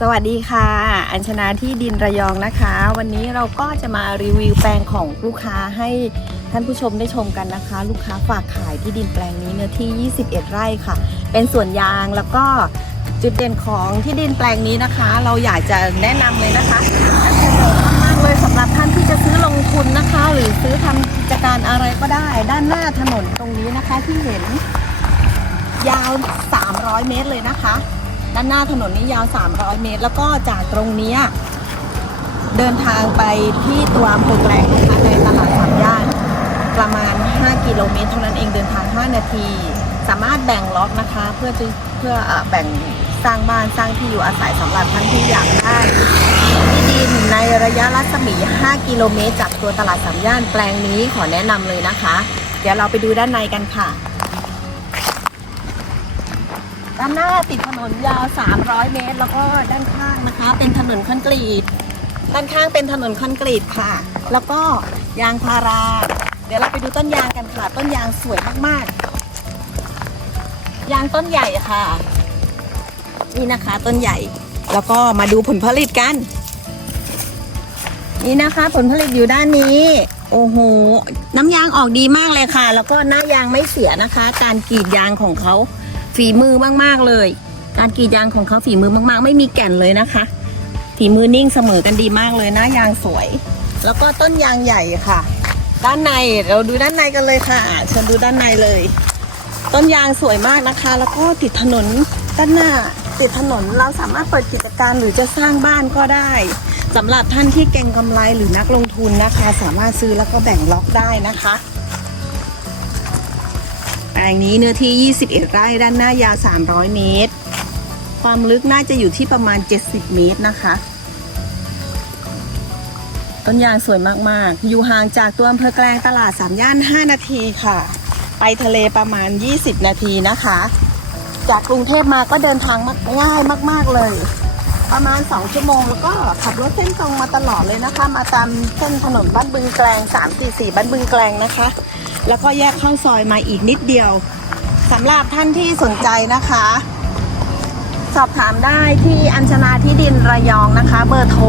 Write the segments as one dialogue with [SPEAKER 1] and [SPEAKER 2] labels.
[SPEAKER 1] สวัสดีค่ะ อัญชนาที่ดินระยองนะคะ วันนี้เราก็จะมารีวิวแปลงของลูกค้าให้ท่านผู้ชมได้ชมกันนะคะ ลูกค้าฝากขายที่ดินแปลงนี้เนื้อที่ 21 ไร่ค่ะ เป็นสวนยางแล้วก็จุดเด่นของที่ดินแปลงนี้นะคะ เราอยากจะแนะนำเลยนะคะมากๆเลยสำหรับท่านที่จะซื้อลงทุนนะคะ หรือซื้อทำกิจการอะไรก็ได้ ด้านหน้าถนนตรงนี้นะคะที่เห็นยาว 300 เมตรเลยนะคะ ด้านหน้าถนนนี้ยาว 300 เมตร แล้วก็จากตรงนี้เดินทางไปที่ตัวอำเภอแกลงนะคะในตลาดสามย่านประมาณ 5 กิโลเมตรเท่านั้นเองเดินทาง 5 นาที สามารถแบ่งล็อกนะคะ เพื่อจะเพื่อเอ่อแบ่งสร้างบ้านสร้างที่อยู่อาศัยสำหรับท่านที่อยากได้ที่ดินในระยะรัศมี 5 กิโลเมตรจากตัวตลาดสามย่านแปลงนี้ขอแนะนำเลยนะคะ เดี๋ยวเราไปดูด้านในกันค่ะ ด้านหน้าติดถนนยาว 300 เมตร แล้วก็ด้านข้างนะคะ เป็นถนนคอนกรีต ด้านข้างเป็นถนนคอนกรีตค่ะ แล้วก็ยางพารา เดี๋ยวเราไปดูต้นยางกันค่ะ ต้นยางสวยมากๆ ยางต้นใหญ่ค่ะ นี่นะคะต้นใหญ่ แล้วก็มาดูผลผลิตกัน นี่นะคะผลผลิตอยู่ด้านนี้ โอ้โห น้ำยางออกดีมากเลยค่ะ แล้วก็หน้ายางไม่เสียนะคะ การกรีดยางของเขา ฝีมือมากๆเลย การกรีดยางของเขาฝีมือมากๆ ไม่มีแก่นเลยนะคะ ฝีมือนิ่งเสมอกันดีมากเลยน้ายางสวย แล้วก็ต้นยางใหญ่ค่ะ ด้านในเราดูด้านในกันเลยค่ะเชิญดูด้านในเลย ต้นยางสวยมากนะคะ แล้วก็ติดถนนด้านหน้าติดถนนเราสามารถเปิดกิจการหรือจะสร้างบ้านก็ได้สำหรับท่านที่เก่งกำไรหรือนักลงทุนนะคะ สามารถซื้อแล้วก็แบ่งล็อกได้นะคะ ลงนี้เนื้อที่ 21 ไร่ด้านหน้ายาว 300 เมตร ความลึกน่าจะอยู่ที่ประมาณ 70 เมตรนะคะ ต้นยางสวยมาก ๆ อยู่ห่างจากตัวอำเภอแกลงตลาดสามย่าน 5 นาทีค่ะ ไปทะเลประมาณ 20 นาทีนะคะ จากกรุงเทพมาก็เดินทางง่ายมาก ๆ เลย ประมาณ 2 ชั่วโมง แล้วก็ขับรถเส้นตรงมาตลอดเลยนะคะ มาตามเส้นถนนบ้านบึงแกลง 344 บ้านบึงแกลงนะคะ แล้วก็แยกเข้าซอยมาอีกนิดเดียวสำหรับท่านที่สนใจนะคะ สอบถามได้ที่อัญชนาที่ดินระยองนะคะ เบอร์โทร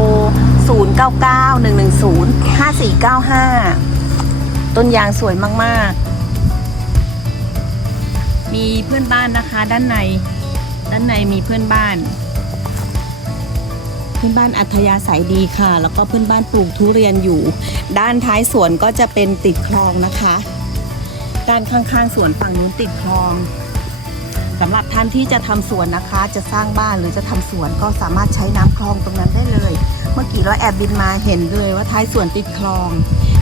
[SPEAKER 1] 0991105495 ต้นยางสวยมากๆ มีเพื่อนบ้านนะคะด้านใน ด้านในมีเพื่อนบ้านเพื่อนบ้านอัธยาศัยดีค่ะ แล้วก็เพื่อนบ้านปลูกทุเรียนอยู่ ด้านท้ายสวนก็จะเป็นติดคลองนะคะ ด้านข้างๆ สวนฝั่งนู้นติดคลองสำหรับท่านที่จะทำสวนนะคะ จะสร้างบ้านหรือจะทำสวนก็สามารถใช้น้ำคลองตรงนั้นได้เลย เมื่อกี้เราแอบบินมาเห็นเลยว่าท้ายสวนติดคลอง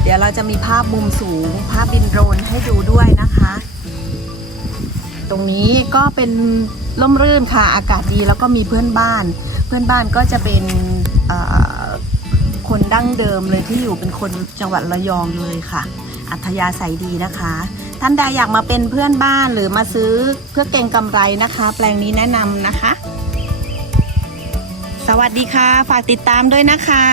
[SPEAKER 1] เดี๋ยวเราจะมีภาพมุมสูง ภาพบินโดรนให้ดูด้วยนะคะ ตรงนี้ก็เป็นร่มรื่นค่ะ อากาศดีแล้วก็มีเพื่อนบ้าน เพื่อนบ้านก็จะเป็นคนดั้งเดิมเลยที่อยู่เป็นคนจังหวัดระยองเลยค่ะ อัธยาศัยดีนะคะ ท่านใดอยากมาเป็นเพื่อนบ้านหรือมาซื้อเพื่อเก่งกำไรนะคะ แปลงนี้แนะนำนะคะ สวัสดีค่ะ ฝากติดตามด้วยนะคะ